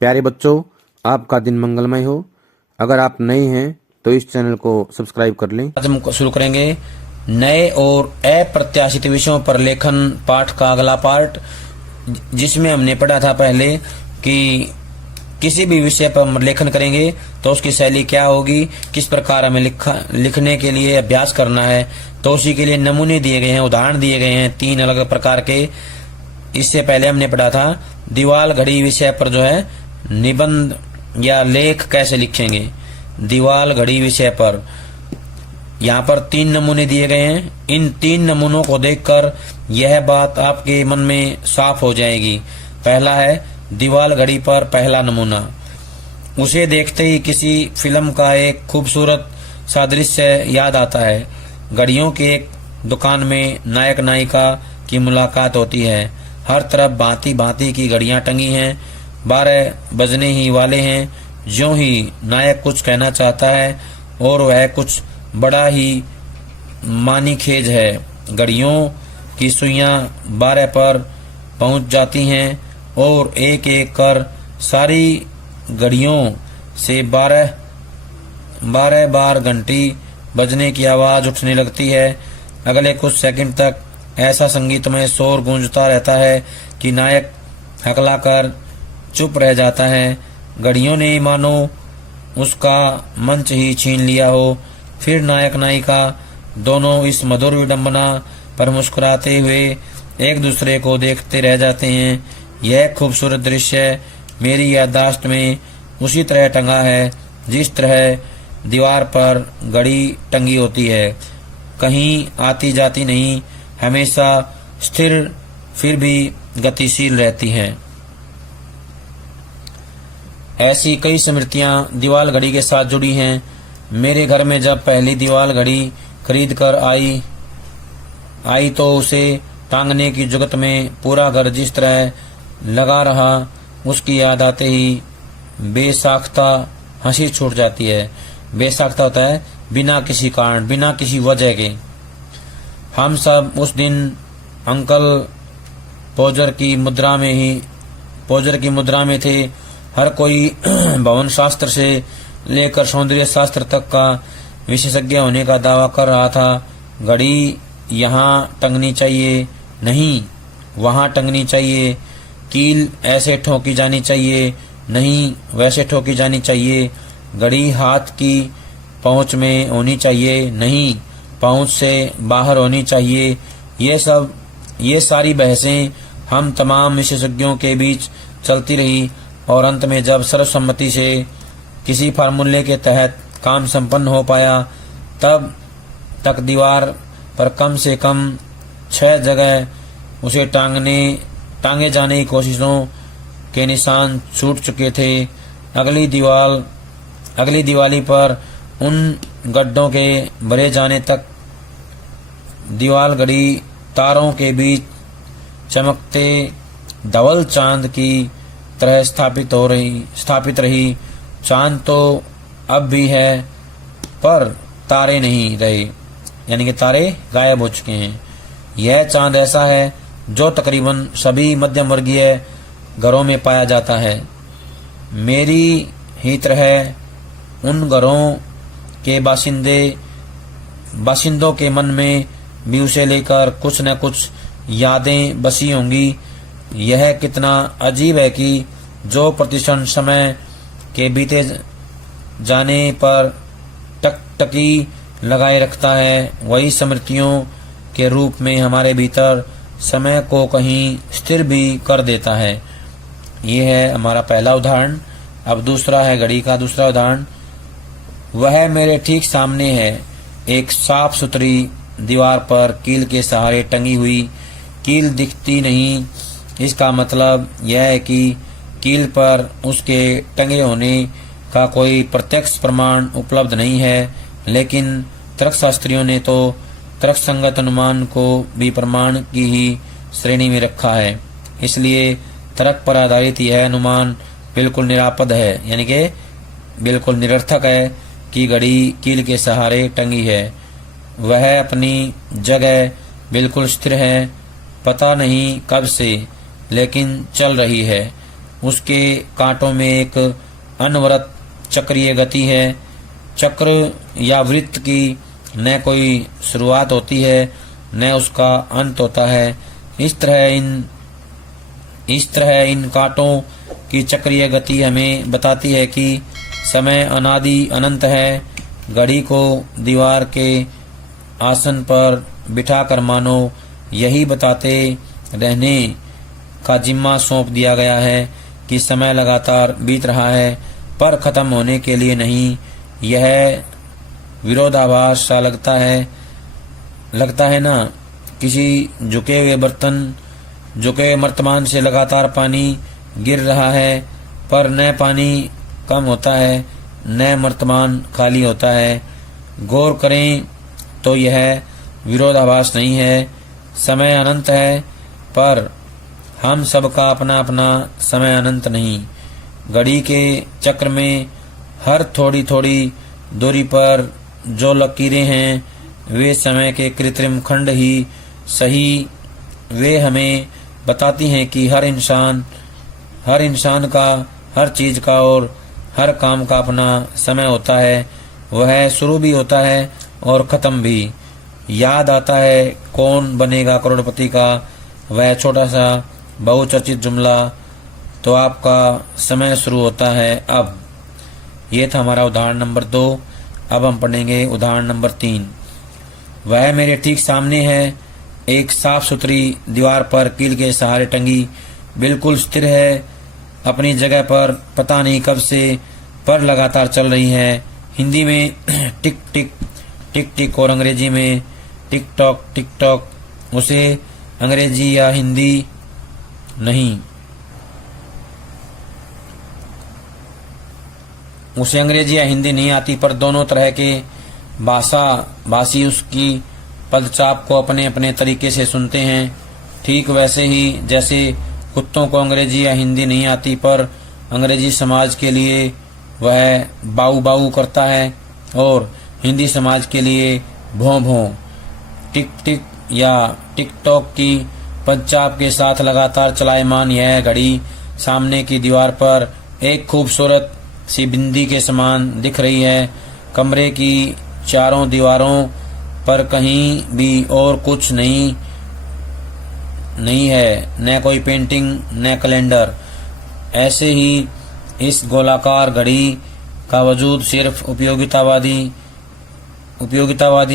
प्यारे बच्चों, आपका दिन मंगलमय हो। अगर आप नए हैं तो इस चैनल को सब्सक्राइब कर लें। आज हम शुरू करेंगे नए और अप्रत्याशित विषयों पर लेखन पाठ का अगला पार्ट, जिसमें हमने पढ़ा था पहले कि किसी भी विषय पर हम लेखन करेंगे तो उसकी शैली क्या होगी, किस प्रकार हमें लिखने के लिए अभ्यास करना है। तो उसी के लिए नमूने दिए गए हैं, उदाहरण दिए गए हैं 3 अलग प्रकार के। इससे पहले हमने पढ़ा था दीवाल घड़ी विषय पर जो है निबंध या लेख कैसे लिखेंगे। दीवाल घड़ी विषय पर यहाँ पर 3 नमूने दिए गए हैं। इन 3 नमूनों को देखकर यह बात आपके मन में साफ हो जाएगी। पहला है दीवाल घड़ी पर पहला नमूना। उसे देखते ही किसी फिल्म का एक खूबसूरत सादृश्य याद आता है। घड़ियों की एक दुकान में नायक नायिका की मुलाकात होती है। हर तरफ भांति भांति की घड़ियां टंगी हैं। 12 बजने ही वाले हैं। ज्यों ही नायक कुछ कहना चाहता है और वह कुछ बड़ा ही मानीखेज है। घड़ियों की सुइयां 12 पर पहुंच जाती हैं और एक एक कर सारी घड़ियों से 12 बार घंटी बजने की आवाज उठने लगती है। अगले कुछ सेकंड तक ऐसा संगीतमय शोर गूंजता रहता है कि नायक हकलाकर चुप रह जाता है। घड़ियों ने मानो उसका मंच ही छीन लिया हो। फिर नायक नायिका दोनों इस मधुर विडंबना पर मुस्कुराते हुए एक दूसरे को देखते रह जाते हैं। यह खूबसूरत दृश्य मेरी याददाश्त में उसी तरह टंगा है जिस तरह दीवार पर घड़ी टंगी होती है, कहीं आती जाती नहीं, हमेशा स्थिर फिर भी गतिशील रहती हैं। ऐसी कई स्मृतियां दीवाल घड़ी के साथ जुड़ी हैं। मेरे घर में जब पहली दीवाल घड़ी खरीद कर आई तो उसे टांगने की जुगत में पूरा घर जिस तरह लगा रहा, उसकी याद आते ही बेसाख्ता हंसी छूट जाती है। बेसाख्ता होता है बिना किसी कारण, बिना किसी वजह के। हम सब उस दिन अंकल पोजर की मुद्रा में थे। हर कोई भवन शास्त्र से लेकर सौंदर्य शास्त्र तक का विशेषज्ञ होने का दावा कर रहा था। घड़ी यहाँ टंगनी चाहिए, नहीं वहाँ टंगनी चाहिए। कील ऐसे ठोकी जानी चाहिए, नहीं वैसे ठोकी जानी चाहिए। घड़ी हाथ की पहुँच में होनी चाहिए, नहीं पहुँच से बाहर होनी चाहिए। ये सारी बहसें हम तमाम विशेषज्ञों के बीच चलती रही और अंत में जब सर्वसम्मति से किसी फार्मूले के तहत काम संपन्न हो पाया, तब तक दीवार पर कम से कम 6 जगह उसे टांगे जाने की कोशिशों के निशान छूट चुके थे। अगली दिवाली पर उन गड्ढों के भरे जाने तक दीवाल घड़ी तारों के बीच चमकते धवल चांद की तरह स्थापित रही। चांद तो अब भी है पर तारे नहीं रहे, यानी कि तारे गायब हो चुके हैं। यह चांद ऐसा है जो तकरीबन सभी मध्यम वर्गीय घरों में पाया जाता है। मेरी ही तरह उन घरों के बाशिंदों के मन में भी उसे लेकर कुछ न कुछ यादें बसी होंगी। यह कितना अजीब है कि जो प्रतिक्षण समय के बीते जाने पर टकटकी लगाए रखता है, वही स्मृतियों के रूप में हमारे भीतर समय को कहीं स्थिर भी कर देता है। ये है हमारा पहला उदाहरण। अब दूसरा है घड़ी का दूसरा उदाहरण। वह मेरे ठीक सामने है, एक साफ सुथरी दीवार पर कील के सहारे टंगी हुई। कील दिखती नहीं, इसका मतलब यह है कि कील पर उसके टंगे होने का कोई प्रत्यक्ष प्रमाण उपलब्ध नहीं है, लेकिन तर्कशास्त्रियों ने तो तर्कसंगत अनुमान को भी प्रमाण की ही श्रेणी में रखा है। इसलिए तर्क पर आधारित यह अनुमान बिल्कुल निरापद है, यानी कि बिल्कुल निरर्थक है कि घड़ी कील के सहारे टंगी है। वह अपनी जगह बिल्कुल स्थिर है, पता नहीं कब से, लेकिन चल रही है। उसके कांटों में एक अनवरत चक्रीय गति है। चक्र या वृत्त की न कोई शुरुआत होती है न उसका अंत होता है। इस तरह इन कांटों की चक्रीय गति हमें बताती है कि समय अनादि अनंत है। घड़ी को दीवार के आसन पर बिठाकर मानो यही बताते रहने का जिम्मा सौंप दिया गया है कि समय लगातार बीत रहा है पर खत्म होने के लिए नहीं। यह विरोधाभास सा लगता है ना। किसी झुके हुए मर्तमान से लगातार पानी गिर रहा है पर न पानी कम होता है न मर्तमान खाली होता है। गौर करें तो यह विरोधाभास नहीं है। समय अनंत है पर हम सबका अपना अपना समय अनंत नहीं। घड़ी के चक्र में हर थोड़ी थोड़ी दूरी पर जो लकीरें हैं वे समय के कृत्रिम खंड ही सही। वे हमें बताती हैं कि हर इंसान का, हर चीज का और हर काम का अपना समय होता है। वह शुरू भी होता है और खत्म भी। याद आता है कौन बनेगा करोड़पति का वह छोटा सा बहुचर्चित जुमला, तो आपका समय शुरू होता है अब। ये था हमारा उदाहरण नंबर 2। अब हम पढ़ेंगे उदाहरण नंबर 3। वह मेरे ठीक सामने है, एक साफ सुथरी दीवार पर कील के सहारे टंगी, बिल्कुल स्थिर है अपनी जगह पर, पता नहीं कब से पर लगातार चल रही है। हिंदी में टिक टिक टिक टिक और अंग्रेजी में टिक टॉक टिक टॉक। उसे अंग्रेजी या हिंदी नहीं आती पर दोनों तरह के भाषी उसकी पदचाप को अपने अपने तरीके से सुनते हैं। ठीक वैसे ही जैसे कुत्तों को अंग्रेजी या हिंदी नहीं आती पर अंग्रेजी समाज के लिए वह बाऊ बाऊ करता है और हिंदी समाज के लिए भों भों। टिक टिक या टिक टॉक की पदचाप के साथ लगातार चलायमान यह घड़ी सामने की दीवार पर एक खूबसूरत सी बिंदी के समान दिख रही है। कमरे की चारों दीवारों पर कहीं भी और कुछ नहीं है, न कोई पेंटिंग न कैलेंडर। ऐसे ही इस गोलाकार घड़ी का वजूद सिर्फ उपयोगितावादी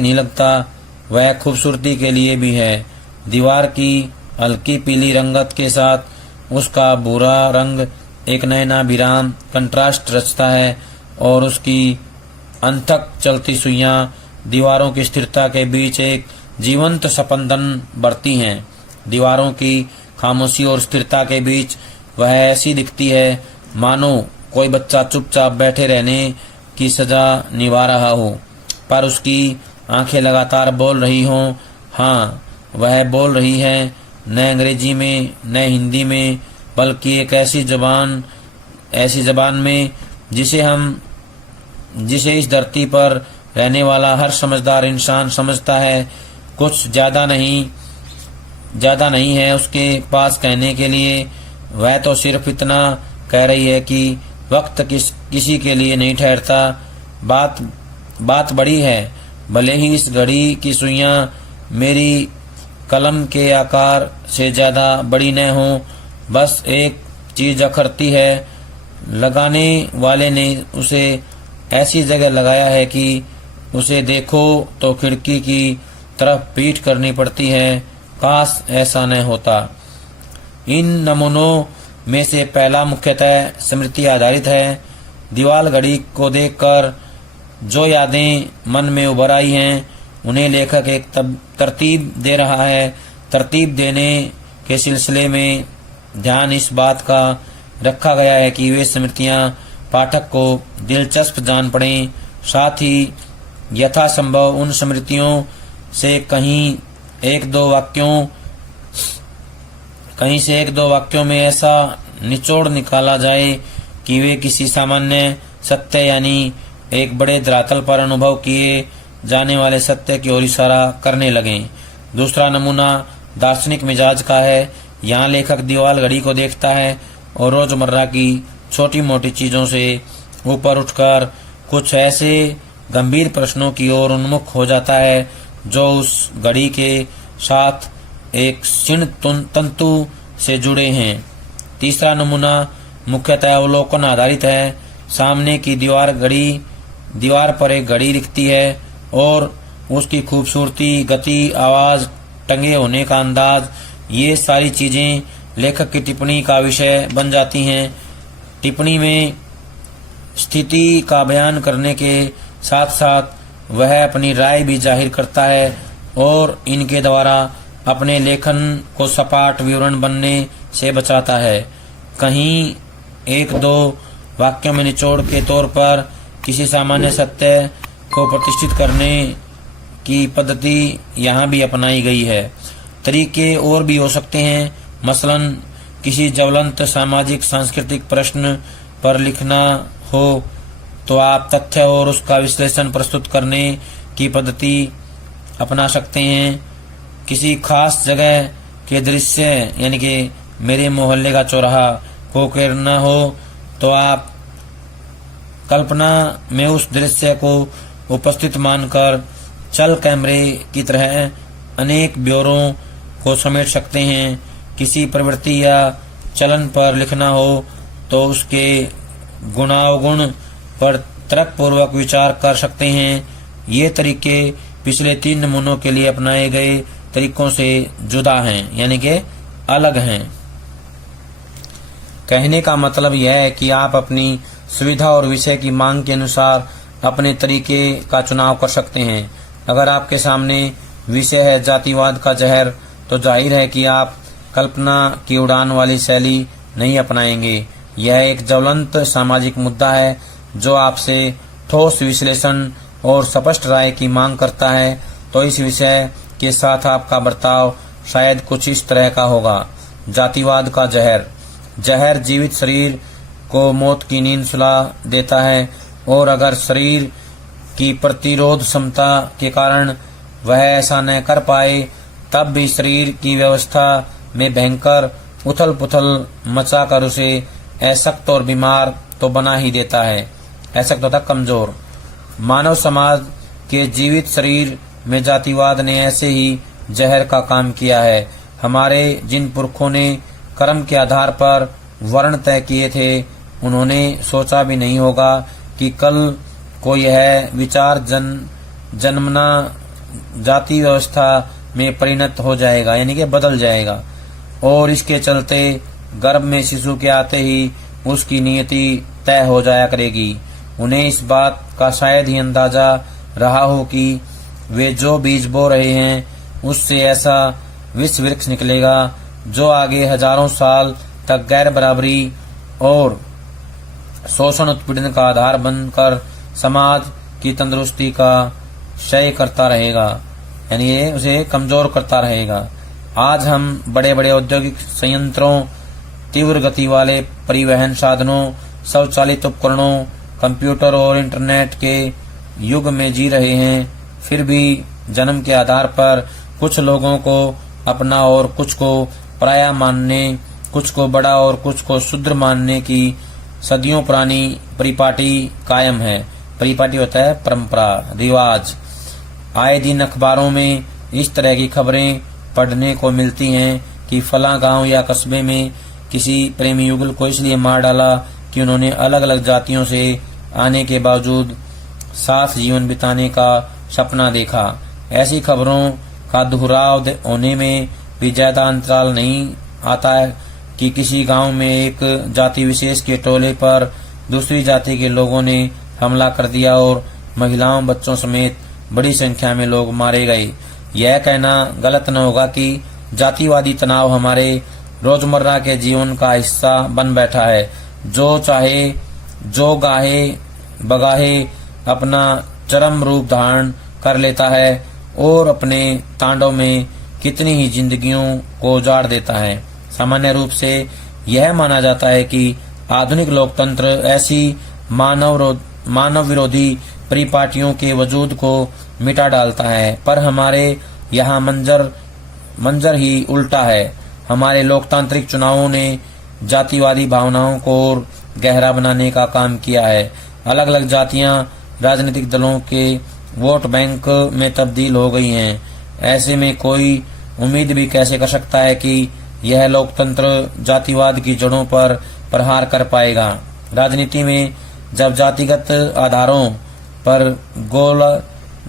नहीं लगता, वह खूबसूरती के लिए भी है। दीवार की हल्की पीली रंगत के साथ उसका भूरा रंग एक नयना विराम कंट्रास्ट रचता है और उसकी अनथक चलती सुइयां दीवारों की स्थिरता के बीच एक जीवंत स्पंदन भरती हैं। दीवारों की खामोशी और स्थिरता के बीच वह ऐसी दिखती है मानो कोई बच्चा चुपचाप बैठे रहने की सजा निभा रहा हो पर उसकी आंखें लगातार बोल रही हों। हाँ, वह बोल रही है, न अंग्रेजी में न हिंदी में, बल्कि एक ऐसी जबान में जिसे इस धरती पर रहने वाला हर समझदार इंसान समझता है। कुछ ज्यादा नहीं है उसके पास कहने के लिए। वह तो सिर्फ इतना कह रही है कि वक्त किसी के लिए नहीं ठहरता। बात बड़ी है, भले ही इस घड़ी की सुइयां मेरी कलम के आकार से ज्यादा बड़ी न हो। बस एक चीज अखरती है, लगाने वाले ने उसे ऐसी जगह लगाया है कि उसे देखो तो खिड़की की तरफ पीठ करनी पड़ती है। काश ऐसा न होता। इन नमूनों में से पहला मुख्यतः स्मृति आधारित है। दीवार घड़ी को देखकर जो यादें मन में उभर आई हैं उन्हें लेखक एक तरतीब दे रहा है। तरतीब देने के सिलसिले में ध्यान इस बात का रखा गया है कि वे स्मृतियां पाठक को दिलचस्प जान पड़ें। साथ ही यथासंभव उन स्मृतियों से कहीं से एक दो वाक्यों में ऐसा निचोड़ निकाला जाए कि वे किसी सामान्य सत्य यानी एक बड़े धरातल पर अनुभव किए जाने वाले सत्य की ओर इशारा करने लगें। दूसरा नमूना दार्शनिक मिजाज का है। यहाँ लेखक दीवार घड़ी को देखता है और रोजमर्रा की छोटी मोटी चीजों से ऊपर उठकर कुछ ऐसे गंभीर प्रश्नों की ओर उन्मुख हो जाता है जो उस घड़ी के साथ एक क्षीण तंतु से जुड़े हैं। तीसरा नमूना मुख्यतः अवलोकन आधारित है। सामने की दीवार पर एक घड़ी दिखती है और उसकी खूबसूरती, गति, आवाज, टंगे होने का अंदाज, ये सारी चीजें लेखक की टिप्पणी का विषय बन जाती हैं। टिप्पणी में स्थिति का बयान करने के साथ साथ वह अपनी राय भी जाहिर करता है और इनके द्वारा अपने लेखन को सपाट विवरण बनने से बचाता है। कहीं एक दो वाक्यों में निचोड़ के तौर पर किसी सामान्य सत्य को प्रतिष्ठित करने की पद्धति यहाँ भी अपनाई गई है। तरीके और भी हो सकते हैं। मसलन किसी ज्वलंत सामाजिक सांस्कृतिक प्रश्न पर लिखना हो तो आप तथ्य और उसका विश्लेषण प्रस्तुत करने की पद्धति अपना सकते हैं। किसी खास जगह के दृश्य यानी कि मेरे मोहल्ले का चौराहा को करना हो तो आप कल्पना में उस दृश्य को उपस्थित मानकर चल कैमरे की तरह अनेक ब्यौरों को समेट सकते हैं। किसी प्रवृत्ति या चलन पर लिखना हो तो उसके गुणावगुण पर तर्कपूर्वक विचार कर सकते हैं। ये तरीके पिछले 3 नमूनों के लिए अपनाए गए तरीकों से जुदा हैं, यानी कि अलग हैं। कहने का मतलब यह है कि आप अपनी सुविधा और विषय की मांग के अनुसार अपने तरीके का चुनाव कर सकते हैं। अगर आपके सामने विषय है जातिवाद का जहर, तो जाहिर है कि आप कल्पना की उड़ान वाली शैली नहीं अपनाएंगे। यह एक ज्वलंत सामाजिक मुद्दा है जो आपसे ठोस विश्लेषण और स्पष्ट राय की मांग करता है, तो इस विषय के साथ आपका बर्ताव शायद कुछ इस तरह का होगा। जातिवाद का जहर जीवित शरीर को मौत की नींद सुला देता है और अगर शरीर की प्रतिरोध क्षमता के कारण वह ऐसा न कर पाए तब भी शरीर की व्यवस्था में भयंकर उथल पुथल मचाकर उसे अशक्त और बीमार तो बना ही देता है, अशक्त तथा कमजोर। मानव समाज के जीवित शरीर में जातिवाद ने ऐसे ही जहर का काम किया है। हमारे जिन पुरखों ने कर्म के आधार पर वर्ण तय किए थे, उन्होंने सोचा भी नहीं होगा कि कल को यह विचार जन्मना जाति व्यवस्था में परिणत हो जाएगा, यानी कि बदल जाएगा, और इसके चलते गर्भ में शिशु के आते ही उसकी नियति तय हो जाया करेगी। उन्हें इस बात का शायद ही अंदाजा रहा हो कि वे जो बीज बो रहे हैं उससे ऐसा विश्व वृक्ष निकलेगा जो आगे हजारों साल तक गैर बराबरी और शोषण उत्पीड़न का आधार बनकर समाज की तंदुरुस्ती का क्षय करता रहेगा, यानी ये उसे कमजोर करता रहेगा। आज हम बड़े बड़े औद्योगिक संयंत्रों, तीव्र गति वाले परिवहन साधनों, स्वचालित उपकरणों, कंप्यूटर और इंटरनेट के युग में जी रहे हैं। फिर भी जन्म के आधार पर कुछ लोगों को अपना और कुछ को पराया मानने, कुछ को बड़ा और कुछ को शूद्र मानने की सदियों पुरानी परिपाटी कायम है। परिपाटी होता है परंपरा, रिवाज। आए दिन अखबारों में इस तरह की खबरें पढ़ने को मिलती हैं कि फला गांव या कस्बे में किसी प्रेमी युगल को इसलिए मार डाला कि उन्होंने अलग अलग जातियों से आने के बावजूद साथ जीवन बिताने का सपना देखा। ऐसी खबरों का दोहराव होने में भी ज्यादा अंतराल नहीं आता है कि किसी गांव में एक जाति विशेष के टोले पर दूसरी जाति के लोगों ने हमला कर दिया और महिलाओं, बच्चों समेत बड़ी संख्या में लोग मारे गए। यह कहना गलत न होगा कि जातिवादी तनाव हमारे रोजमर्रा के जीवन का हिस्सा बन बैठा है। जो चाहे, जो गाहे बगाहे अपना चरम रूप धारण कर लेता है और अपने तांडव में कितनी ही जिंदगियों को उजाड़ देता है। सामान्य रूप से यह माना जाता है कि आधुनिक लोकतंत्र ऐसी मानव विरोधी परिपाटियों के वजूद को मिटा डालता है, पर हमारे यहाँ मंजर ही उल्टा है। हमारे लोकतांत्रिक चुनावों ने जातिवादी भावनाओं को और गहरा बनाने का काम किया है। अलग अलग जातियां राजनीतिक दलों के वोट बैंक में तब्दील हो गई हैं। ऐसे में कोई उम्मीद भी कैसे कर सकता है कि यह लोकतंत्र जातिवाद की जड़ों पर प्रहार कर पाएगा। राजनीति में जब जातिगत आधारों पर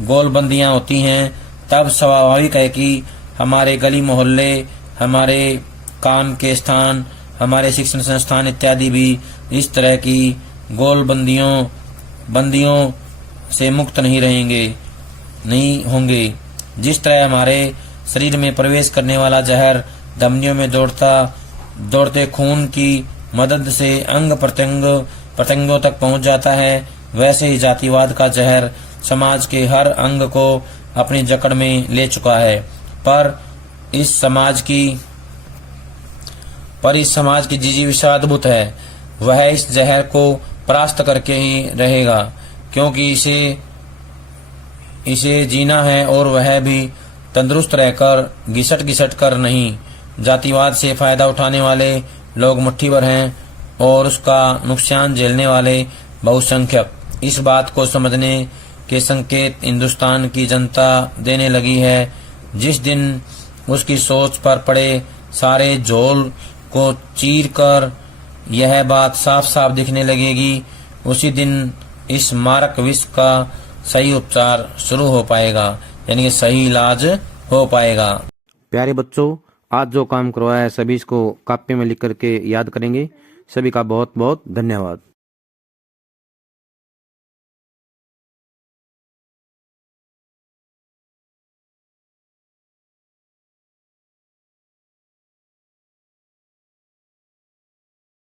गोलबंदियां होती हैं, तब स्वाभाविक है कि हमारे गली मोहल्ले, हमारे काम के स्थान, हमारे शिक्षण संस्थान इत्यादि भी इस तरह की बंदियों से मुक्त नहीं होंगे। जिस तरह हमारे शरीर में प्रवेश करने वाला जहर धमनियों में दौड़ते खून की मदद से अंग प्रत्यंगों तक पहुंच जाता है, वैसे ही जातिवाद का जहर समाज के हर अंग को अपनी जकड़ में ले चुका है। पर इस समाज की जिजीविषा अद्भुत है। वह इस जहर को परास्त करके ही रहेगा, क्योंकि इसे जीना है, और वह भी तंदुरुस्त रहकर, घिसट कर नहीं। जातिवाद से फायदा उठाने वाले लोग मुट्ठी भर हैं और उसका नुकसान झेलने वाले बहुसंख्यक। इस बात को समझने के संकेत हिंदुस्तान की जनता देने लगी है। जिस दिन उसकी सोच पर पड़े सारे झोल को चीर कर यह बात साफ साफ दिखने लगेगी, उसी दिन इस मारक विष का सही उपचार शुरू हो पाएगा, यानी कि सही इलाज हो पाएगा। प्यारे बच्चों, आज जो काम करवाया है सभी इसको कापी में लिख करके याद करेंगे। सभी का बहुत बहुत धन्यवाद।